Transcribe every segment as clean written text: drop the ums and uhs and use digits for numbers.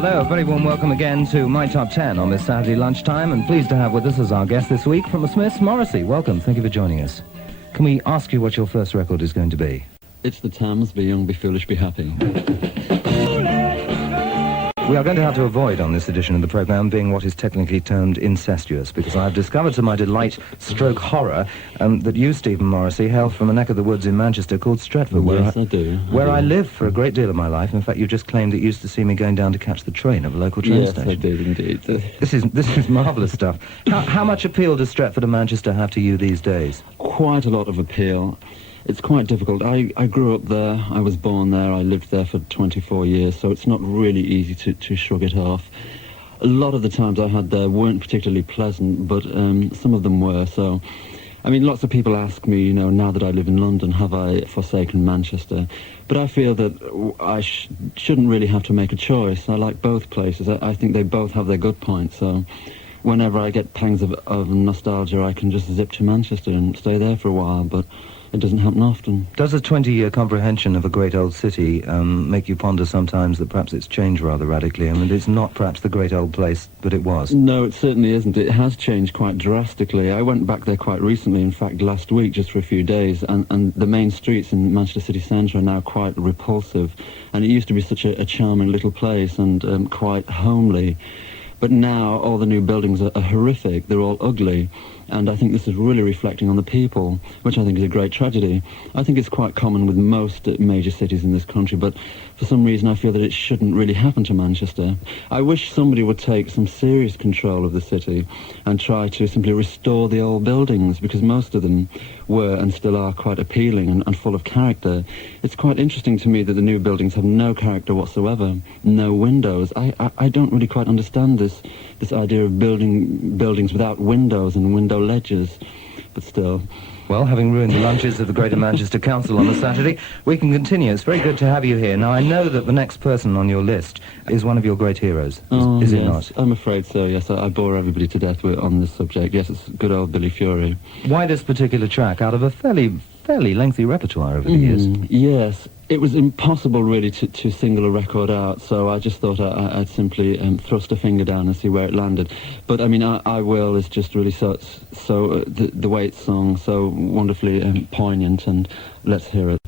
Hello, a very warm welcome again to My Top 10 on this Saturday lunchtime, and pleased to have with us as our guest this week from the Smiths, Morrissey. Welcome, thank you for joining us. Can we ask you what your first record is going to be? It's the Tams, Be Young, Be Foolish, Be Happy. We are going to have to avoid on this edition of the programme being what is technically termed incestuous, because I've discovered to my delight, stroke horror, that you, Stephen Morrissey, hail from a neck of the woods in Manchester called Stretford, where I lived for a great deal of my life. In fact, you just claimed that you used to see me going down to catch the train at a local train station. Yes, I did indeed. This is marvellous stuff. How much appeal does Stretford and Manchester have to you these days? Quite a lot of appeal. It's quite difficult. I grew up there, I was born there, I lived there for 24 years, so it's not really easy to shrug it off. A lot of the times I had there weren't particularly pleasant, but some of them were, so... I mean, lots of people ask me, you know, now that I live in London, have I forsaken Manchester? But I feel that I shouldn't really have to make a choice. I like both places. I think they both have their good points, so... Whenever I get pangs of nostalgia, I can just zip to Manchester and stay there for a while, but... It doesn't happen often. Does a 20-year comprehension of a great old city make you ponder sometimes that perhaps it's changed rather radically? I mean, it's not perhaps the great old place that it was. No, it certainly isn't. It has changed quite drastically. I went back there quite recently, in fact, last week, just for a few days, and the main streets in Manchester city centre are now quite repulsive. And it used to be such a charming little place and quite homely. But now all the new buildings are horrific. They're all ugly. And I think this is really reflecting on the people, which I think is a great tragedy. I think it's quite common with most major cities in this country, but for some reason I feel that it shouldn't really happen to Manchester. I wish somebody would take some serious control of the city and try to simply restore the old buildings, because most of them were and still are quite appealing and full of character. It's quite interesting to me that the new buildings have no character whatsoever, no windows. I don't really quite understand this idea of building buildings without windows and window ledges, but still. Well, having ruined the lunches of the Greater Manchester Council on the Saturday, we can continue. It's very good to have you here. Now, I know that the next person on your list is one of your great heroes. Is it not? I'm afraid so, yes. I bore everybody to death on this subject. Yes, it's good old Billy Fury. Why this particular track out of a fairly lengthy repertoire over the years? Yes. It was impossible, really, to single a record out, so I just thought I'd simply thrust a finger down and see where it landed. But, I mean, I Will is just really so the way it's sung, so wonderfully poignant, and let's hear it.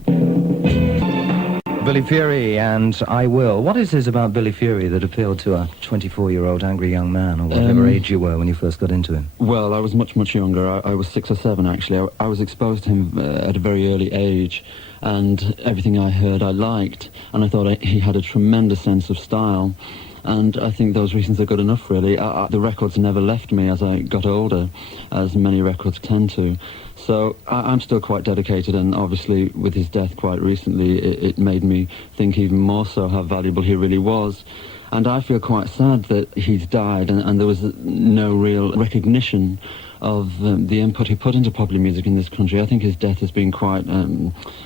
Billy Fury and I Will. What is it about Billy Fury that appealed to a 24-year-old angry young man, or whatever age you were when you first got into him? Well, I was much, much younger. I was 6 or 7, actually. I was exposed to him at a very early age, and everything I heard I liked, and I thought he had a tremendous sense of style, and I think those reasons are good enough, really. The records never left me as I got older, as many records tend to. So I'm still quite dedicated, and obviously with his death quite recently, it made me think even more so how valuable he really was. And I feel quite sad that he's died, and there was no real recognition of the input he put into popular music in this country. I think his death has been quite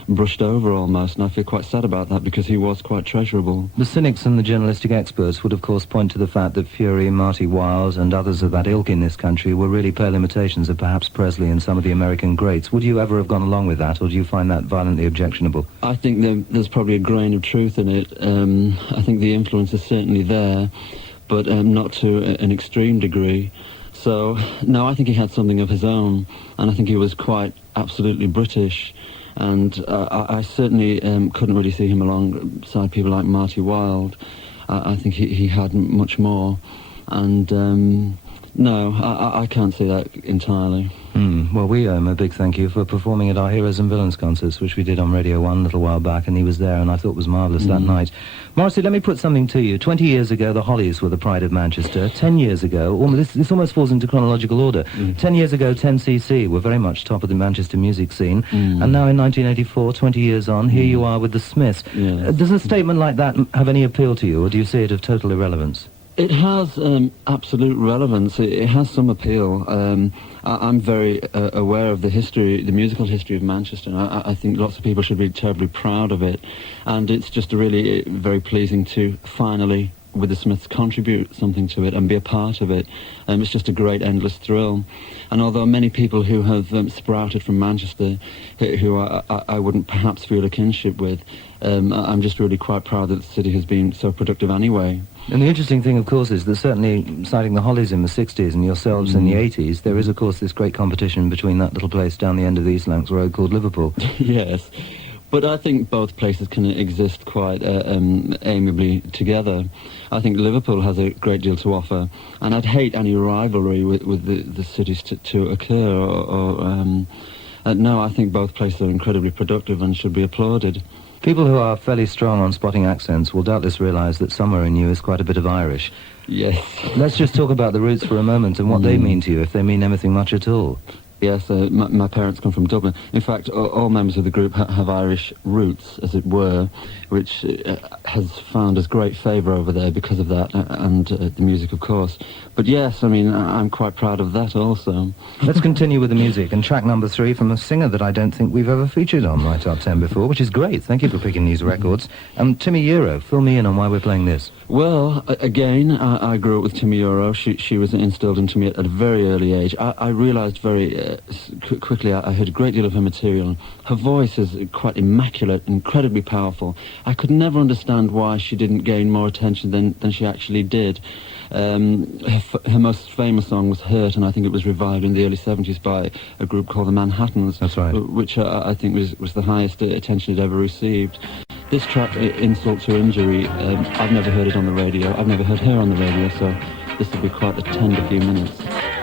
brushed over almost, and I feel quite sad about that, because he was quite treasurable. The cynics and the journalistic experts would of course point to the fact that Fury, Marty Wilde and others of that ilk in this country were really pale imitations of perhaps Presley and some of the American greats. Would you ever have gone along with that, or do you find that violently objectionable? I think there's probably a grain of truth in it. I think the influence is certainly there, but not to an extreme degree. So, no, I think he had something of his own, and I think he was quite absolutely British, and I certainly couldn't really see him alongside people like Marty Wilde. I think he had much more, and no, I can't see that entirely. Well, we owe him a big thank you for performing at our Heroes and Villains concerts, which we did on Radio 1 a little while back, and he was there, and I thought it was marvellous that night. Morrissey, let me put something to you. 20 years ago, the Hollies were the pride of Manchester. 10 years ago, this almost falls into chronological order. 10 years ago, 10cc were very much top of the Manchester music scene, and now in 1984, 20 years on, here you are with the Smiths. Yes. Does a statement like that have any appeal to you, or do you see it of total irrelevance? It has absolute relevance. It has some appeal. I'm very aware of the musical history of Manchester, and I think lots of people should be terribly proud of it. And it's just really very pleasing to finally, with the Smiths, contribute something to it and be a part of it. It's just a great endless thrill. And although many people who have sprouted from Manchester, who I wouldn't perhaps feel a kinship with, I'm just really quite proud that the city has been so productive anyway. And the interesting thing, of course, is that certainly citing the Hollies in the 60s and yourselves in the 80s, there is, of course, this great competition between that little place down the end of the East Lancs Road called Liverpool. Yes. But I think both places can exist quite amiably together. I think Liverpool has a great deal to offer, and I'd hate any rivalry with the cities to occur. No, I think both places are incredibly productive and should be applauded. People who are fairly strong on spotting accents will doubtless realise that somewhere in you is quite a bit of Irish. Yes. Let's just talk about the roots for a moment and what they mean to you, if they mean anything much at all. Yes, my parents come from Dublin. In fact, all members of the group have Irish roots, as it were, which has found us great favour over there because of that, and the music, of course. But yes, I mean, I'm quite proud of that also. Let's continue with the music, and track number 3 from a singer that I don't think we've ever featured on Right Up 10 before, which is great. Thank you for picking these records. Timi, Yuro, fill me in on why we're playing this. Well, again, I grew up with Timi Yuro. She was instilled into me at a very early age. I realised very quickly I heard a great deal of her material. Her voice is quite immaculate, incredibly powerful. I could never understand why she didn't gain more attention than she actually did. Her most famous song was Hurt, and I think it was revived in the early 70s by a group called the Manhattans. That's right. Which I think was the highest attention it ever received. This track, Insult to Injury, I've never heard it on the radio. I've never heard her on the radio, so this will be quite a tender few minutes.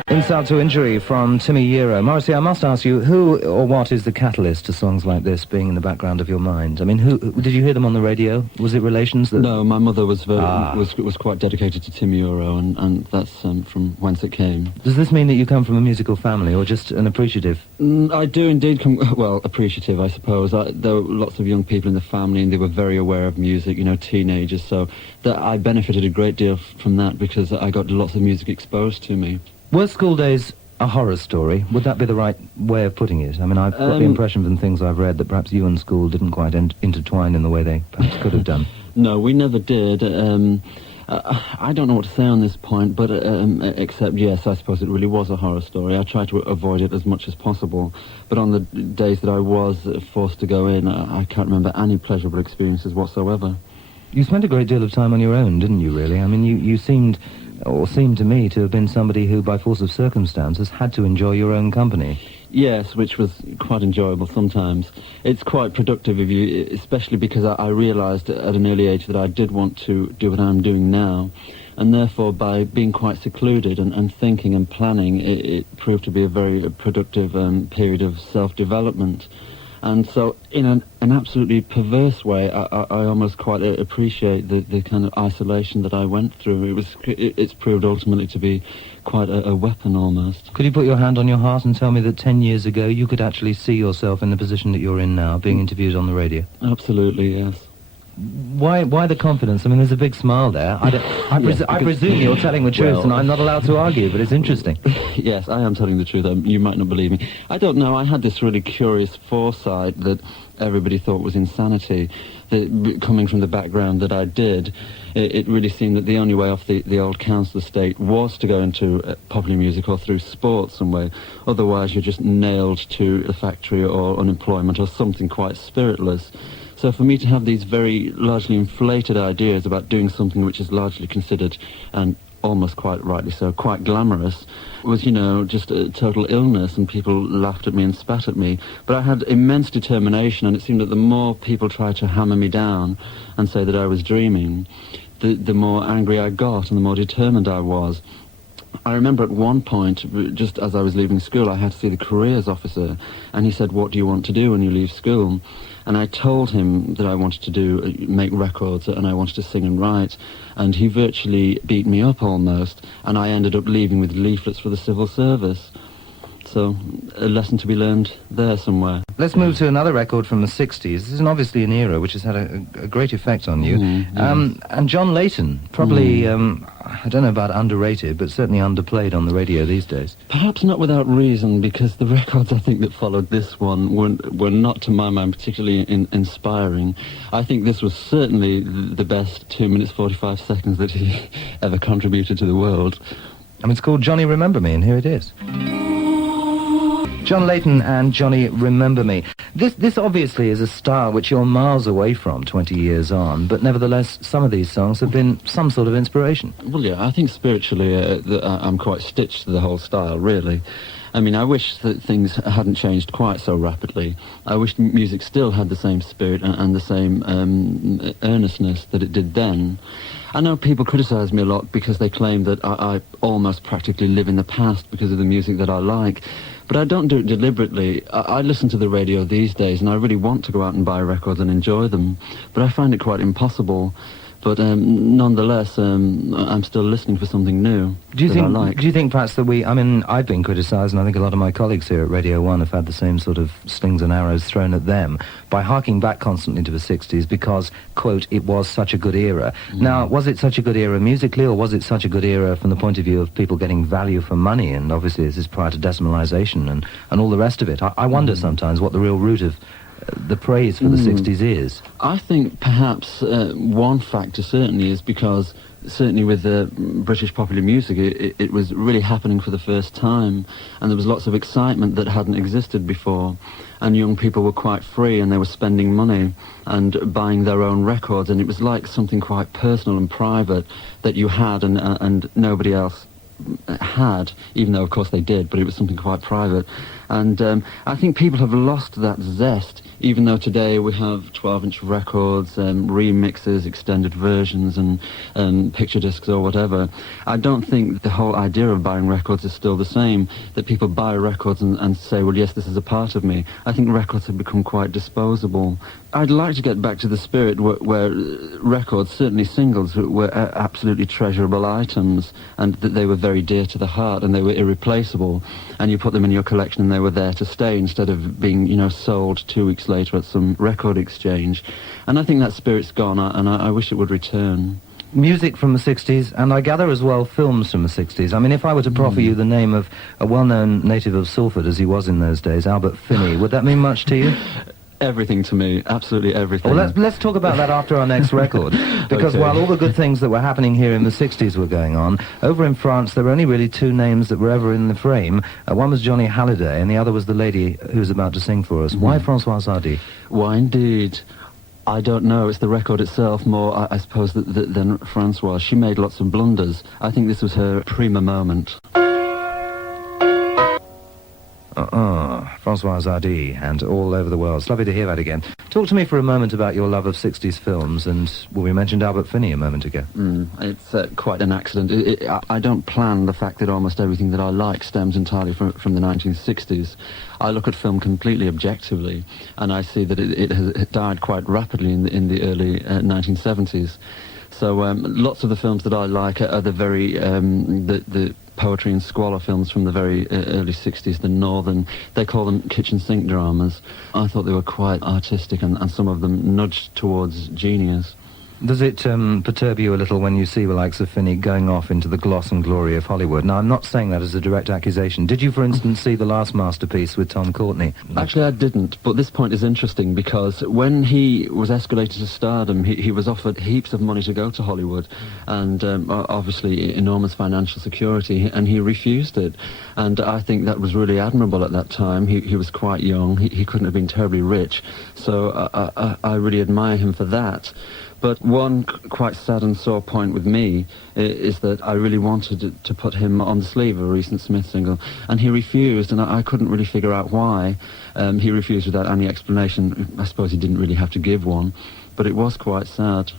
Insult to Injury from Timi Yuro. Morrissey, I must ask you, who or what is the catalyst to songs like this being in the background of your mind? I mean, who did you hear them on the radio? Was it relations that... No, my mother was quite dedicated to Timi Yuro, and that's from whence it came. Does this mean that you come from a musical family, or just an appreciative? I do indeed come... Well, appreciative, I suppose. There were lots of young people in the family, and they were very aware of music, you know, teenagers, so that I benefited a great deal from that because I got lots of music exposed to me. Were school days a horror story? Would that be the right way of putting it? I mean, I've got the impression from things I've read that perhaps you and school didn't quite intertwine in the way they perhaps could have done. No, we never did. I don't know what to say on this point, but except, yes, I suppose it really was a horror story. I tried to avoid it as much as possible, but on the days that I was forced to go in, I can't remember any pleasurable experiences whatsoever. You spent a great deal of time on your own, didn't you, really? I mean, you seemed to me to have been somebody who, by force of circumstances, had to enjoy your own company. Yes, which was quite enjoyable sometimes. It's quite productive of you, especially because I realised at an early age that I did want to do what I'm doing now, and therefore by being quite secluded and thinking and planning, it proved to be a very productive period of self-development. And so, in an absolutely perverse way, I almost quite appreciate the kind of isolation that I went through. It's proved ultimately to be quite a weapon, almost. Could you put your hand on your heart and tell me that 10 years ago you could actually see yourself in the position that you're in now, being interviewed on the radio? Absolutely, yes. Why the confidence? I mean, there's a big smile there. I presume you're telling the truth, and I'm not allowed to argue, but it's interesting. Yes, I am telling the truth. You might not believe me. I don't know. I had this really curious foresight that everybody thought was insanity. Coming from the background that I did, it really seemed that the only way off the old council estate was to go into popular music or through sport some way. Otherwise, you're just nailed to the factory or unemployment or something quite spiritless. So for me to have these very largely inflated ideas about doing something which is largely considered, and almost quite rightly so, quite glamorous, was, you know, just a total illness, and people laughed at me and spat at me. But I had immense determination, and it seemed that the more people tried to hammer me down and say that I was dreaming, the more angry I got and the more determined I was. I remember at one point, just as I was leaving school, I had to see the careers officer, and he said, "What do you want to do when you leave school?" And I told him that I wanted to make records, and I wanted to sing and write, and he virtually beat me up almost, and I ended up leaving with leaflets for the civil service. So, a lesson to be learned there somewhere. Let's move to another record from the 60s. This is obviously an era which has had a great effect on you. And John Leyton, probably, I don't know about underrated, but certainly underplayed on the radio these days. Perhaps not without reason, because the records I think that followed this one were not, to my mind, particularly inspiring. I think this was certainly the best 2 minutes 45 seconds that he ever contributed to the world. And it's called Johnny Remember Me, and here it is. John Leyton and Johnny Remember Me. This obviously is a style which you're miles away from 20 years on, but nevertheless, some of these songs have been some sort of inspiration. Well, yeah, I think spiritually I'm quite stitched to the whole style, really. I mean, I wish that things hadn't changed quite so rapidly. I wish music still had the same spirit and the same earnestness that it did then. I know people criticise me a lot because they claim that I almost practically live in the past because of the music that I like. But I don't do it deliberately. I listen to the radio these days and I really want to go out and buy records and enjoy them. But I find it quite impossible. But nonetheless, I'm still listening for something new that I like. Do you think perhaps that I mean, I've been criticised, and I think a lot of my colleagues here at Radio 1 have had the same sort of slings and arrows thrown at them by harking back constantly to the 60s because, quote, it was such a good era. Now, was it such a good era musically, or was it such a good era from the point of view of people getting value for money? And obviously this is prior to decimalisation and all the rest of it. I wonder sometimes what the real root of the praise for the 60s is. I think perhaps one factor certainly is because certainly with British popular music it was really happening for the first time, and there was lots of excitement that hadn't existed before, and young people were quite free and they were spending money and buying their own records, and it was like something quite personal and private that you had and nobody else had, even though of course they did, but it was something quite private. And I think people have lost that zest, even though today we have 12-inch records, remixes, extended versions and picture discs or whatever. I don't think the whole idea of buying records is still the same, that people buy records and say, well, yes, this is a part of me. I think records have become quite disposable. I'd like to get back to the spirit where records, certainly singles, were absolutely treasurable items, and that they were very dear to the heart and they were irreplaceable, and you put them in your collection and they were there to stay instead of being, sold 2 weeks later at some record exchange. And I think that spirit's gone, and I wish it would return. Music from the 60s, and I gather as well films from the 60s. I mean, if I were to proffer you the name of a well-known native of Salford, as he was in those days, Albert Finney, would that mean much to you? Everything to me, absolutely everything. Well, let's talk about that after our next record, because while all the good things that were happening here in the 60s were going on, over in France there were only really two names that were ever in the frame. One was Johnny Halliday, and the other was the lady who was about to sing for us. Why Françoise Hardy? Why indeed? I don't know. It's the record itself more, I suppose, than Françoise. She made lots of blunders. I think this was her prima moment. Françoise Hardy and All Over the World. It's lovely to hear that again. Talk to me for a moment about your love of 60s films, and we mentioned Albert Finney a moment ago. It's quite an accident. I don't plan the fact that almost everything that I like stems entirely from the 1960s. I look at film completely objectively, and I see that it has died quite rapidly in the early 1970s. So lots of the films that I like are the very the poetry and squalor films from the very early 60s, the northern, they call them kitchen sink dramas. I thought they were quite artistic, and some of them nudged towards genius. Does it perturb you a little when you see the likes of Finney going off into the gloss and glory of Hollywood? Now, I'm not saying that as a direct accusation. Did you, for instance, see the last masterpiece with Tom Courtenay? Actually, I didn't, but this point is interesting because when he was escalated to stardom, he was offered heaps of money to go to Hollywood, and obviously enormous financial security, and he refused it. And I think that was really admirable at that time. He was quite young. He couldn't have been terribly rich, so I really admire him for that. But one quite sad and sore point with me is that I really wanted to put him on the sleeve of a recent Smith single, and he refused, and I couldn't really figure out why. He refused without any explanation. I suppose he didn't really have to give one, but it was quite sad.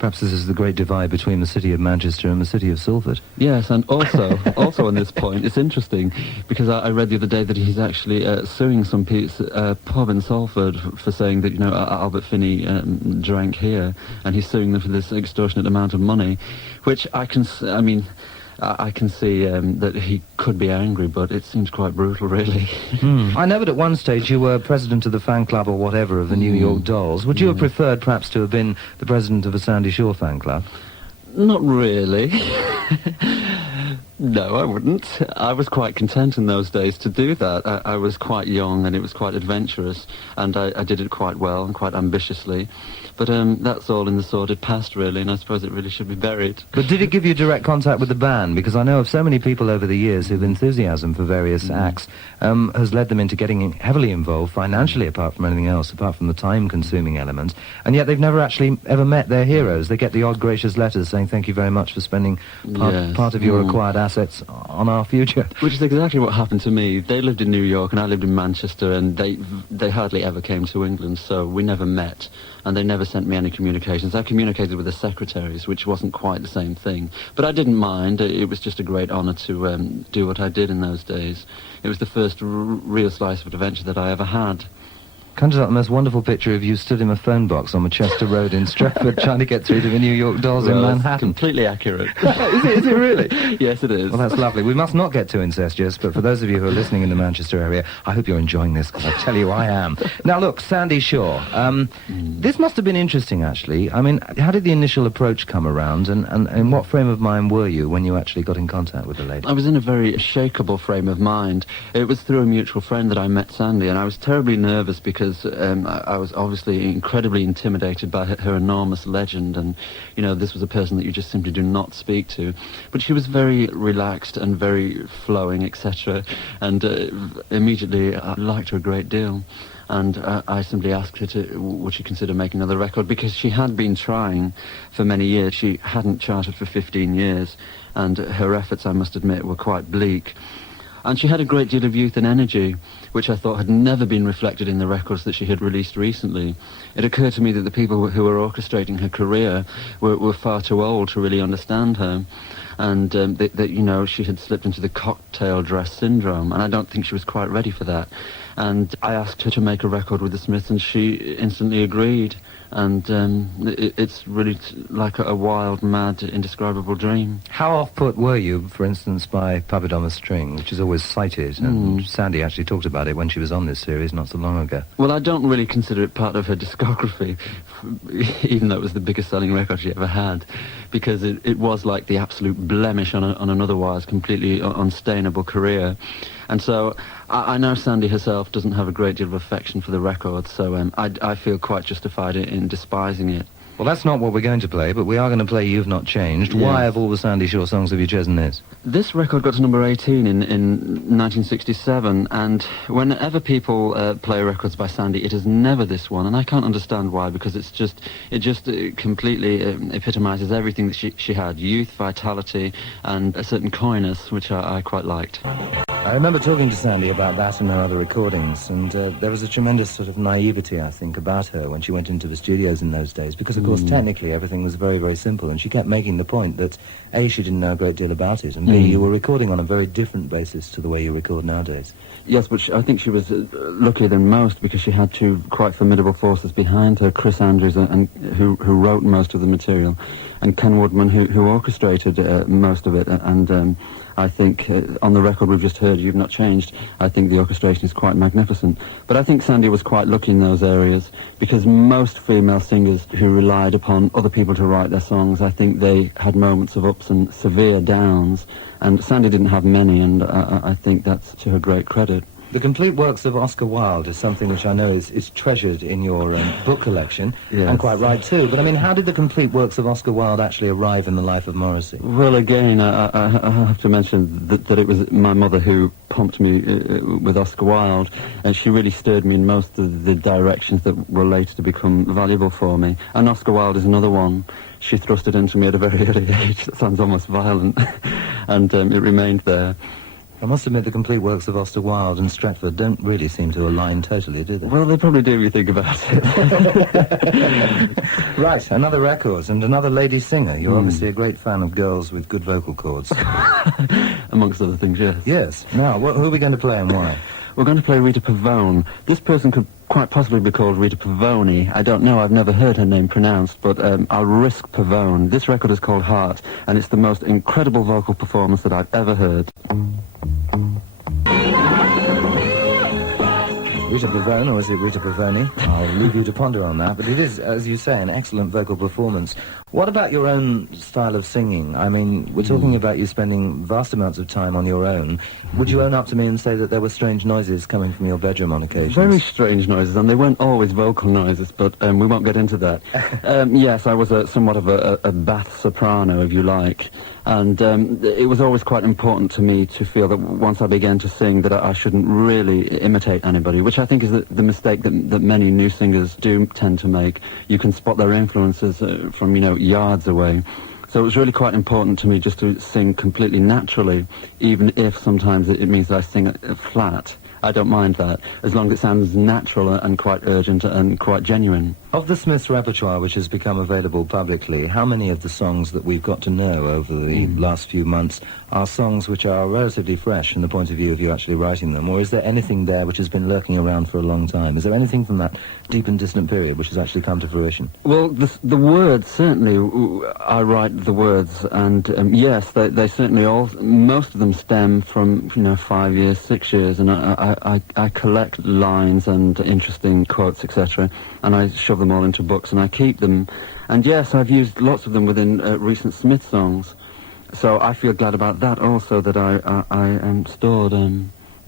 Perhaps this is the great divide between the city of Manchester and the city of Salford. Yes, and also on this point, it's interesting because I read the other day that he's actually suing some pub in Salford for saying that Albert Finney drank here, and he's suing them for this extortionate amount of money, which I can see that he could be angry, but it seems quite brutal, really. I know that at one stage you were president of the fan club or whatever of the New York Dolls. Would you have preferred perhaps to have been the president of a Sandie Shaw fan club? Not really. No, I wouldn't. I was quite content in those days to do that. I was quite young and it was quite adventurous, and I did it quite well and quite ambitiously. But that's all in the sordid past, really, and I suppose it really should be buried. But did it give you direct contact with the band? Because I know of so many people over the years whose enthusiasm for various acts has led them into getting heavily involved financially, apart from anything else, apart from the time-consuming element, and yet they've never actually ever met their heroes. They get the odd gracious letters saying thank you very much for spending part of your acquired assets on our future. Which is exactly what happened to me. They lived in New York and I lived in Manchester, and they hardly ever came to England, so we never met. And they never sent me any communications. I communicated with the secretaries, which wasn't quite the same thing. But I didn't mind. It was just a great honour to do what I did in those days. It was the first real slice of adventure that I ever had. Conjures up the most wonderful picture of you stood in a phone box on Manchester Road in Stratford trying to get through to the New York Dolls in Manhattan. Completely accurate. Is it really? Yes, it is. Well, that's lovely. We must not get too incestuous, but for those of you who are listening in the Manchester area, I hope you're enjoying this, because I tell you I am. Now, look, Sandie Shaw. This must have been interesting, actually. I mean, how did the initial approach come around, and in what frame of mind were you when you actually got in contact with the lady? I was in a very shakeable frame of mind. It was through a mutual friend that I met Sandie, and I was terribly nervous because I was obviously incredibly intimidated by her enormous legend, and, you know, this was a person that you just simply do not speak to. But she was very relaxed and very flowing, etc., and immediately I liked her a great deal. And I simply asked her would she consider making another record, because she had been trying for many years. She hadn't charted for 15 years, and her efforts, I must admit, were quite bleak. And she had a great deal of youth and energy, which I thought had never been reflected in the records that she had released recently. It occurred to me that the people who were orchestrating her career were far too old to really understand her, and that, you know, she had slipped into the cocktail dress syndrome, and I don't think she was quite ready for that. And I asked her to make a record with the Smiths, and she instantly agreed. And it's really like a wild, mad, indescribable dream. How off-put were you, for instance, by Pavone String, which is always cited, and Sandie actually talked about it when she was on this series not so long ago? Well, I don't really consider it part of her discography, even though it was the biggest selling record she ever had, because it was like the absolute blemish on an otherwise completely unstainable career. And so I know Sandie herself doesn't have a great deal of affection for the record, so I feel quite justified in despising it. Well, that's not what we're going to play, but we are going to play You've Not Changed. Yes. Why, of all the Sandie Shaw songs, have you chosen this? This record got to number 18 in 1967, and whenever people play records by Sandie, it is never this one, and I can't understand why, because it just completely epitomises everything that she had: youth, vitality, and a certain coyness, which I quite liked. I remember talking to Sandie about that and her other recordings, and there was a tremendous sort of naivety, I think, about her when she went into the studios in those days, because, of course, technically everything was very, very simple, and she kept making the point that, A, she didn't know a great deal about it, and B, you were recording on a very different basis to the way you record nowadays. Yes, but I think she was luckier than most, because she had two quite formidable forces behind her: Chris Andrews, and who wrote most of the material, and Ken Woodman, who orchestrated most of it, and I think on the record we've just heard, You've Not Changed, I think the orchestration is quite magnificent. But I think Sandie was quite lucky in those areas, because most female singers who relied upon other people to write their songs, I think they had moments of ups and severe downs, and Sandie didn't have many, and I think that's to her great credit. The complete works of Oscar Wilde is something which I know is treasured in your book collection, yes. And quite right too. But I mean, how did the complete works of Oscar Wilde actually arrive in the life of Morrissey? Well, again, I have to mention that it was my mother who pumped me with Oscar Wilde, and she really steered me in most of the directions that were later to become valuable for me. And Oscar Wilde is another one. She thrust it into me at a very early age. That sounds almost violent, and it remained there. I must admit the complete works of Oscar Wilde and Stratford don't really seem to align totally, do they? Well, they probably do if you think about it. Right, another record and another lady singer. You're obviously a great fan of girls with good vocal cords. Amongst other things, yes. Yes. Now, who are we going to play and why? We're going to play Rita Pavone. This person could quite possibly be called Rita Pavone. I don't know, I've never heard her name pronounced, but I'll risk Pavone. This record is called Heart, and it's the most incredible vocal performance that I've ever heard. Rita Pavone, or is it Rita Pavone? I'll leave you to ponder on that, but it is, as you say, an excellent vocal performance. What about your own style of singing? I mean, we're talking about you spending vast amounts of time on your own. Would you own up to me and say that there were strange noises coming from your bedroom on occasion? Very strange noises, and they weren't always vocal noises, but we won't get into that. Yes, I was somewhat of a bath soprano, if you like, and it was always quite important to me to feel that once I began to sing that I shouldn't really imitate anybody, which I think is the mistake that many new singers do tend to make. You can spot their influences from, yards away. So it was really quite important to me just to sing completely naturally, even if sometimes it means that I sing flat. I don't mind that, as long as it sounds natural and quite urgent and quite genuine. Of the Smiths' repertoire, which has become available publicly, how many of the songs that we've got to know over the last few months are songs which are relatively fresh from the point of view of you actually writing them? Or is there anything there which has been lurking around for a long time? Is there anything from that deep and distant period which has actually come to fruition? Well, the words, certainly, I write the words, and yes, they certainly all, most of them stem from, 5 years, 6 years, and I collect lines and interesting quotes, etc., and I shove them all into books, and I keep them. And yes, I've used lots of them within recent Smith songs, so I feel glad about that also, that I stored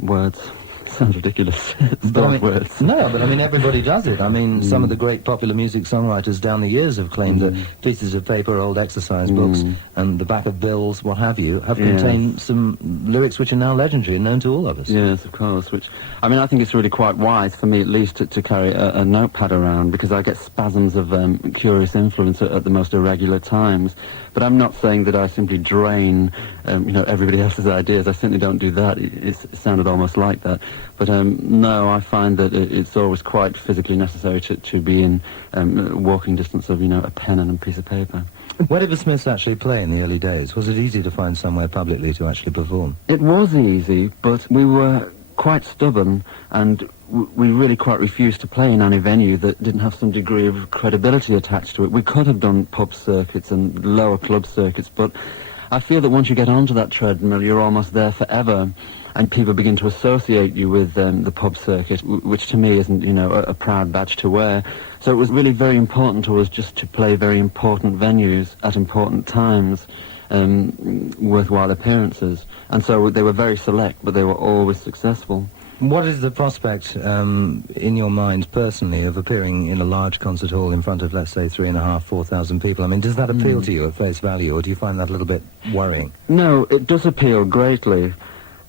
words. Sounds ridiculous. Words. No, but I mean, everybody does it. I mean, some of the great popular music songwriters down the years have claimed that pieces of paper, old exercise books, and the back of bills, what have you, have contained some lyrics which are now legendary and known to all of us. Yes, of course. Which, I mean, I think it's really quite wise, for me at least, to carry a notepad around, because I get spasms of curious influence at the most irregular times. But I'm not saying that I simply drain, everybody else's ideas. I certainly don't do that. It sounded almost like that. But no, I find that it's always quite physically necessary to be in walking distance of, a pen and a piece of paper. Where did the Smiths actually play in the early days? Was it easy to find somewhere publicly to actually perform? It was easy, but we were quite stubborn, and we really quite refused to play in any venue that didn't have some degree of credibility attached to it. We could have done pub circuits and lower club circuits, but I feel that once you get onto that treadmill, you're almost there forever, and people begin to associate you with the pub circuit, which to me isn't, a proud badge to wear. So it was really very important to us just to play very important venues at important times, worthwhile appearances. And so they were very select, but they were always successful. What is the prospect, in your mind personally, of appearing in a large concert hall in front of, let's say, 3,500, 4,000 people? I mean, does that appeal to you at face value, or do you find that a little bit worrying? No, it does appeal greatly,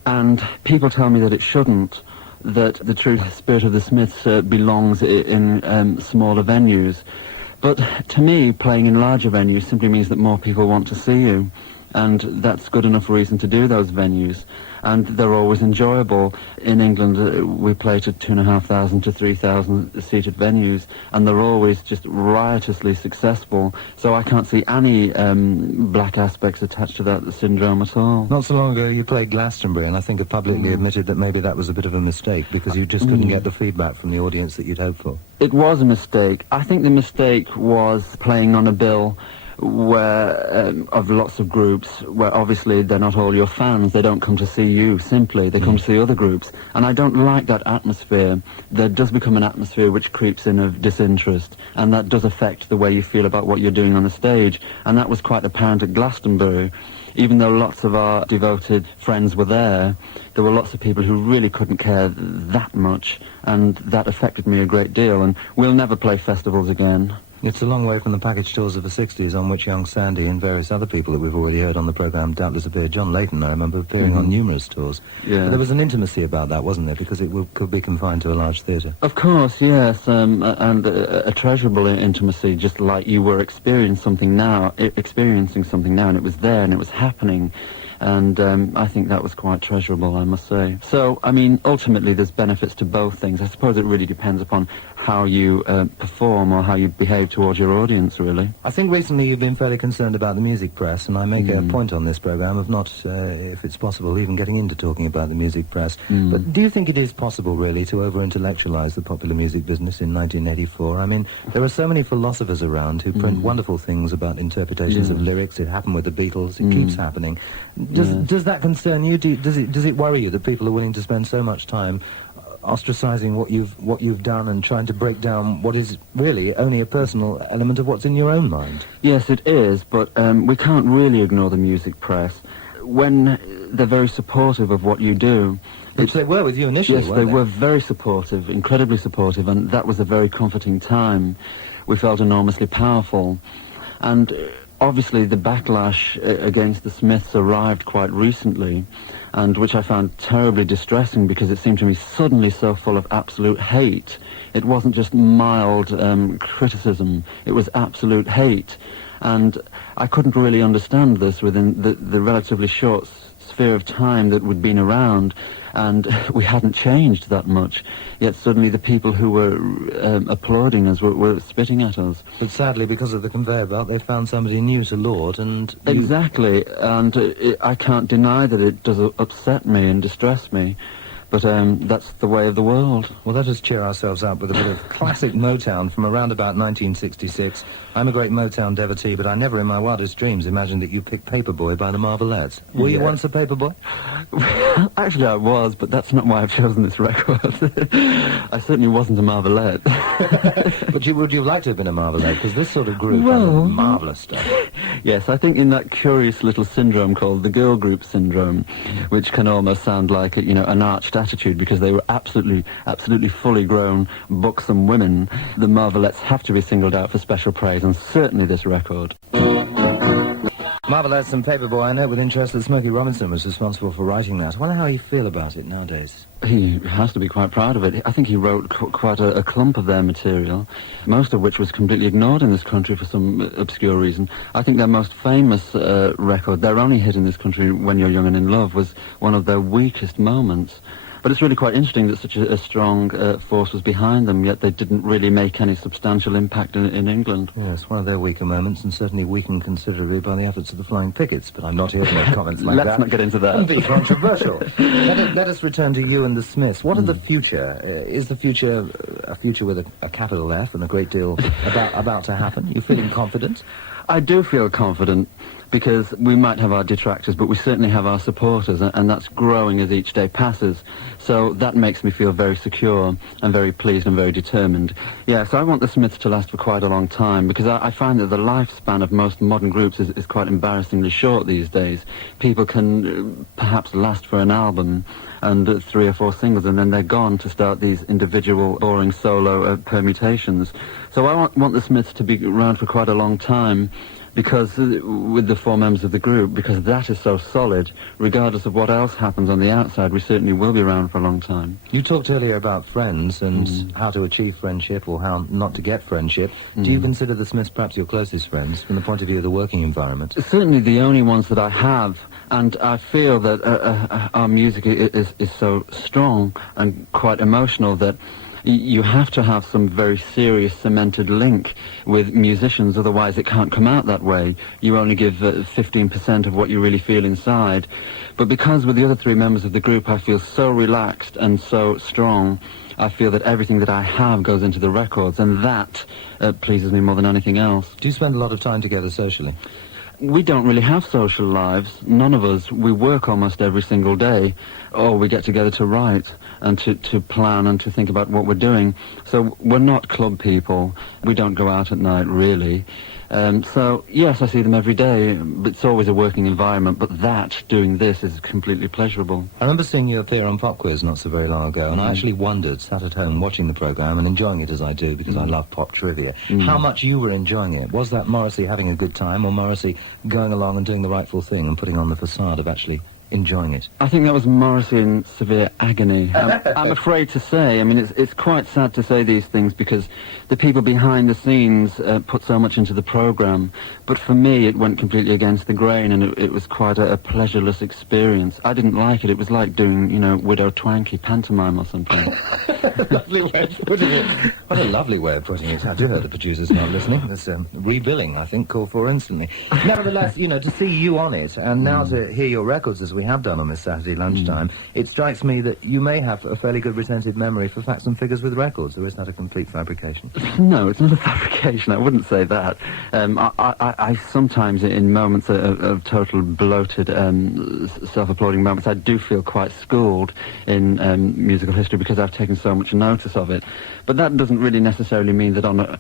and people tell me that it shouldn't, that the true spirit of the Smiths belongs in smaller venues. But to me, playing in larger venues simply means that more people want to see you, and that's good enough reason to do those venues. And they're always enjoyable. In England, we play to 2,500 to 3,000 seated venues, and they're always just riotously successful. So I can't see any black aspects attached to that syndrome at all. Not so long ago, you played Glastonbury, and I think have publicly admitted that maybe that was a bit of a mistake, because you just couldn't get the feedback from the audience that you'd hoped for. It was a mistake. I think the mistake was playing on a bill where of lots of groups, where obviously they're not all your fans. They don't come to see you simply, they come to see other groups, and I don't like that atmosphere. There does become an atmosphere which creeps in of disinterest, and that does affect the way you feel about what you're doing on the stage, and that was quite apparent at Glastonbury. Even though lots of our devoted friends were there were lots of people who really couldn't care that much, and that affected me a great deal, and we'll never play festivals again. It's a long way from the package tours of the 60s on which young Sandie and various other people that we've already heard on the programme doubtless appeared. John Leyton, I remember, appearing on numerous tours. Yeah. But there was an intimacy about that, wasn't there, because it could be confined to a large theatre? Of course, yes, and a treasurable intimacy, just like you were experiencing something now, and it was there, and it was happening. And I think that was quite treasurable, I must say. So, I mean, ultimately there's benefits to both things. I suppose it really depends upon how you perform or how you behave towards your audience, really. I think recently you've been fairly concerned about the music press, and I make a point on this programme of not, if it's possible, even getting into talking about the music press. But do you think it is possible, really, to over-intellectualise the popular music business in 1984? I mean, there are so many philosophers around who print wonderful things about interpretations of lyrics. It happened with the Beatles. It keeps happening. Does that concern you? Does it worry you that people are willing to spend so much time ostracising what you've done and trying to break down what is really only a personal element of what's in your own mind. Yes, it is, but we can't really ignore the music press. When they're very supportive of what you do... Which they were with you initially, yes, weren't they were very supportive, incredibly supportive, and that was a very comforting time. We felt enormously powerful. And obviously the backlash against the Smiths arrived quite recently, and which I found terribly distressing because it seemed to me suddenly so full of absolute hate. It wasn't just mild criticism, it was absolute hate. And I couldn't really understand this within the relatively short sphere of time that we'd been around, and we hadn't changed that much. Yet suddenly the people who were applauding us were spitting at us. But sadly, because of the conveyor belt, they found somebody new to laud, and... Exactly, and I can't deny that it does upset me and distress me. But that's the way of the world. Well, let us cheer ourselves up with a bit of classic Motown from around about 1966. I'm a great Motown devotee, but I never in my wildest dreams imagined that you picked Paperboy by the Marvelettes. Were you once a Paperboy? Actually, I was, but that's not why I've chosen this record. I certainly wasn't a Marvelette. But would you have liked to have been a Marvelette? Because this sort of group has marvellous stuff. Yes, I think in that curious little syndrome called the girl group syndrome, which can almost sound like, an arched attitude because they were absolutely fully grown, buxom women, the Marvelettes have to be singled out for special praise, and certainly this record. Marvelettes and Paperboy, I note with interest that Smokey Robinson was responsible for writing that. I wonder how you feel about it nowadays. He has to be quite proud of it. I think he wrote quite a clump of their material, most of which was completely ignored in this country for some obscure reason. I think their most famous record, their only hit in this country, When You're Young and in Love, was one of their weakest moments. But it's really quite interesting that such a strong force was behind them, yet they didn't really make any substantial impact in England. Yes, one of their weaker moments, and certainly weakened considerably by the efforts of the Flying Pickets, but I'm not here to make comments like that. Let's not get into that. And be controversial. Let us return to you and the Smiths. What are the future? Is the future a future with a capital F and a great deal about to happen? You feeling confident? I do feel confident, because we might have our detractors, but we certainly have our supporters, and that's growing as each day passes. So that makes me feel very secure and very pleased and very determined. Yes, I want the Smiths to last for quite a long time, because I find that the lifespan of most modern groups is quite embarrassingly short these days. People can perhaps last for an album and 3 or 4 singles, and then they're gone to start these individual, boring solo permutations. So I want the Smiths to be around for quite a long time, because with the 4 members of the group, because that is so solid, regardless of what else happens on the outside, we certainly will be around for a long time. You talked earlier about friends and how to achieve friendship or how not to get friendship. Do you consider the Smiths perhaps your closest friends from the point of view of the working environment? Certainly the only ones that I have, and I feel that our music is so strong and quite emotional that you have to have some very serious cemented link with musicians, otherwise it can't come out that way. You only give 15% of what you really feel inside. But because with the other 3 members of the group I feel so relaxed and so strong, I feel that everything that I have goes into the records, and that pleases me more than anything else. Do you spend a lot of time together socially? We don't really have social lives, none of us. We work almost every single day, or we get together to write and to plan and to think about what we're doing. So we're not club people. We don't go out at night, really. So, yes, I see them every day, but it's always a working environment, but doing this is completely pleasurable. I remember seeing you appear on Pop Quiz not so very long ago, and I actually wondered, sat at home watching the programme and enjoying it as I do, because I love pop trivia, how much you were enjoying it. Was that Morrissey having a good time, or Morrissey going along and doing the rightful thing and putting on the facade of actually enjoying it? I think that was Morrissey in severe agony. I'm afraid to say. I mean, it's quite sad to say these things because the people behind the scenes put so much into the programme. But for me, it went completely against the grain, and it was quite a pleasureless experience. I didn't like it. It was like doing, Widow Twankey pantomime or something. Lovely way of putting it. What a lovely way of putting it. I do heard the producers not listening. There's rebilling, I think, called for instantly. Nevertheless, to see you on it, and now to hear your records as well, we have done on this Saturday lunchtime, it strikes me that you may have a fairly good retentive memory for facts and figures with records, or is that a complete fabrication? No, it's not a fabrication. I wouldn't say that. I sometimes, in moments of total bloated, self-applauding moments, I do feel quite schooled in musical history because I've taken so much notice of it. But that doesn't really necessarily mean that on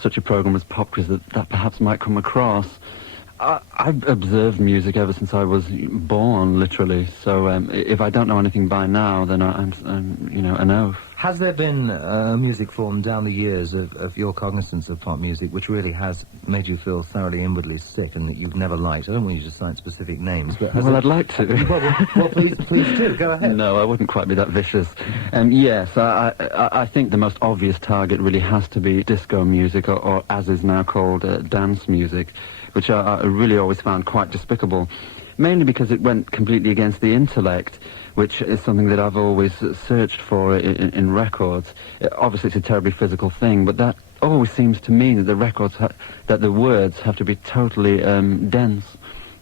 such a program as Pop Quiz that perhaps might come across. I've observed music ever since I was born, literally. So if I don't know anything by now, then I'm an oaf. Has there been a music form down the years of your cognizance of pop music which really has made you feel thoroughly inwardly sick and that you've never liked? I don't want you to cite specific names, but... I'd like to. well, please do. Go ahead. No, I wouldn't quite be that vicious. Yes, I think the most obvious target really has to be disco music, or as is now called, dance music, which I really always found quite despicable, mainly because it went completely against the intellect, which is something that I've always searched for in records. Obviously, it's a terribly physical thing, but that always seems to mean that the records, that the words have to be totally dense,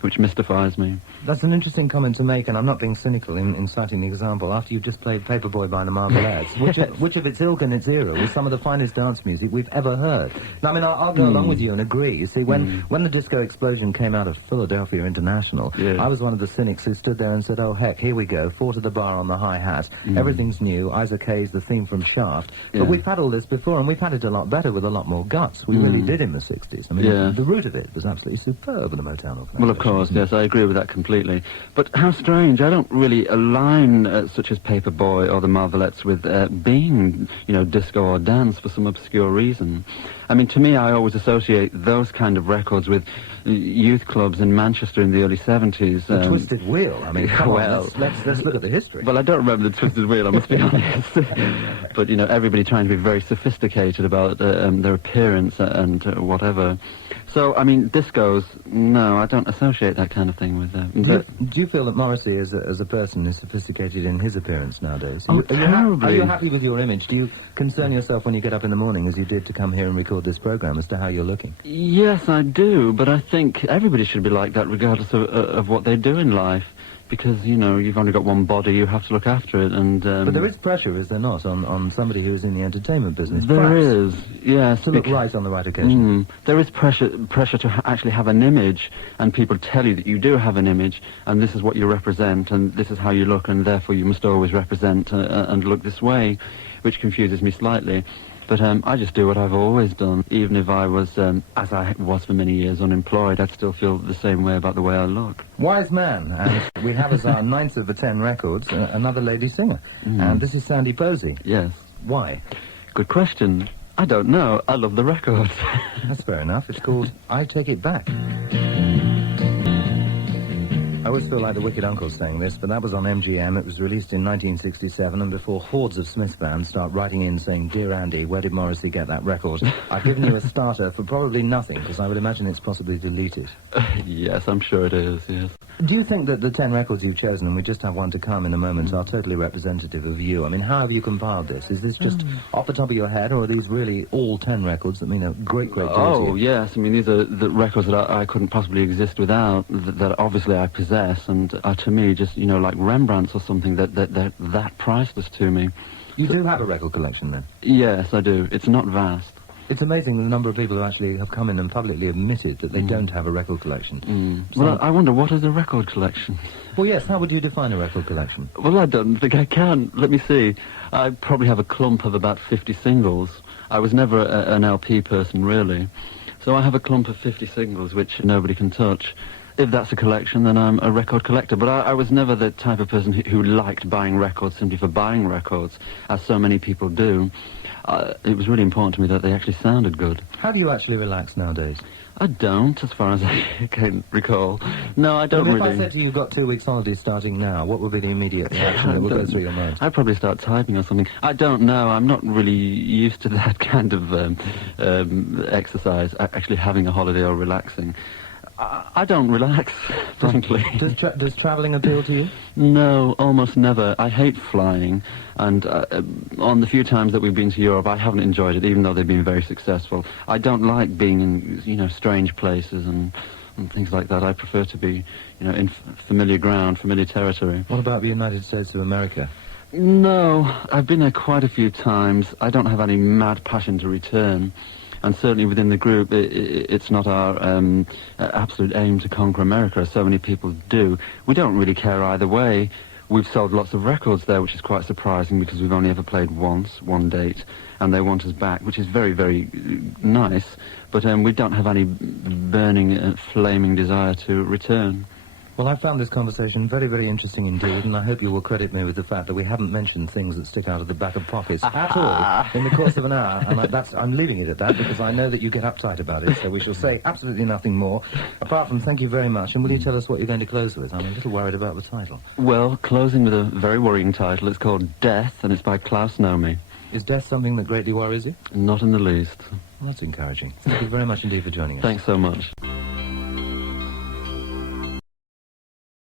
which mystifies me. That's an interesting comment to make, and I'm not being cynical in citing the example. After you've just played Paperboy by the Marvelettes, which of its ilk and its era was some of the finest dance music we've ever heard. Now, I mean, I'll go along with you and agree. You see, when the disco explosion came out of Philadelphia International, I was one of the cynics who stood there and said, oh, heck, here we go, 4 to the bar on the hi-hat, everything's new, Isaac Hayes, the theme from Shaft. But we've had all this before, and we've had it a lot better with a lot more guts. We really did in the 60s. I mean, the root of it was absolutely superb in the Motown organization. Well, of course, yes, I agree with that completely. But how strange, I don't really align such as Paperboy or the Marvelettes with being, disco or dance for some obscure reason. I mean, to me, I always associate those kind of records with youth clubs in Manchester in the early 70s. The Twisted Wheel, I mean, come on, let's look at the history. Well, I don't remember the Twisted Wheel, I must be honest. But, everybody trying to be very sophisticated about their appearance and whatever. So, I mean, discos, no, I don't associate that kind of thing with them. Do you feel that Morrissey, as a person, is sophisticated in his appearance nowadays? Terribly. Are you happy with your image? Do you concern yourself when you get up in the morning, as you did to come here and record this program, as to how you're looking? Yes, I do, but I think everybody should be like that, regardless of what they do in life. Because, you've only got one body, you have to look after it, and... But there is pressure, is there not, on somebody who is in the entertainment business? There is, yes. To look right on the right occasion. There is pressure to actually have an image, and people tell you that you do have an image, and this is what you represent, and this is how you look, and therefore you must always represent and look this way, which confuses me slightly. But I just do what I've always done. Even if I was, as I was for many years, unemployed, I'd still feel the same way about the way I look. Wise man. And we have as our 9th of the 10 records another lady singer. And this is Sandie Posey. Yes. Why? Good question. I don't know. I love the record. That's fair enough. It's called I Take It Back. I always feel like the Wicked Uncle saying this, but that was on MGM. It was released in 1967, and before hordes of Smith fans start writing in saying, Dear Andy, where did Morrissey get that record? I've given you a starter for probably nothing, because I would imagine it's possibly deleted. Yes, I'm sure it is, yes. Do you think that the 10 records you've chosen, and we just have one to come in a moment, are totally representative of you? I mean, how have you compiled this? Is this just off the top of your head, or are these really all 10 records that mean a great deal to you? Oh, yes. I mean, these are the records that I couldn't possibly exist without, that obviously I possess, and are to me just, like Rembrandt's or something, that priceless to me. You do have a record collection, then? Yes, I do. It's not vast. It's amazing the number of people who actually have come in and publicly admitted that they don't have a record collection. Well, I wonder, what is a record collection? Well, yes, how would you define a record collection? Well, I don't think I can. Let me see. I probably have a clump of about 50 singles. I was never an LP person, really. So I have a clump of 50 singles, which nobody can touch. If that's a collection, then I'm a record collector. But I was never the type of person who liked buying records simply for buying records, as so many people do. It was really important to me that they actually sounded good. How do you actually relax nowadays? I don't, as far as I can recall. No, I don't really. If I said to you, you've got 2 weeks holiday starting now, what would be the immediate reaction that will go through your mind? I'd probably start typing or something. I don't know. I'm not really used to that kind of exercise, actually having a holiday or relaxing. I don't relax, frankly. Does travelling appeal to you? No, almost never. I hate flying, and on the few times that we've been to Europe, I haven't enjoyed it, even though they've been very successful. I don't like being in, strange places and and things like that. I prefer to be, in familiar ground, familiar territory. What about the United States of America? No, I've been there quite a few times. I don't have any mad passion to return. And certainly within the group, it's not our absolute aim to conquer America, as so many people do. We don't really care either way. We've sold lots of records there, which is quite surprising, because we've only ever played once, one date, and they want us back, which is very, very nice. But we don't have any burning, flaming desire to return. Well, I found this conversation very, very interesting indeed, and I hope you will credit me with the fact that we haven't mentioned things that stick out of the back of pockets at all in the course of an hour, and I'm leaving it at that, because I know that you get uptight about it, so we shall say absolutely nothing more, apart from thank you very much. And will you tell us what you're going to close with? I'm a little worried about the title. Well, closing with a very worrying title. It's called Death, and it's by Klaus, Nomi. Is death something that greatly worries you? Not in the least. Well, that's encouraging. Thank you very much indeed for joining us. Thanks so much.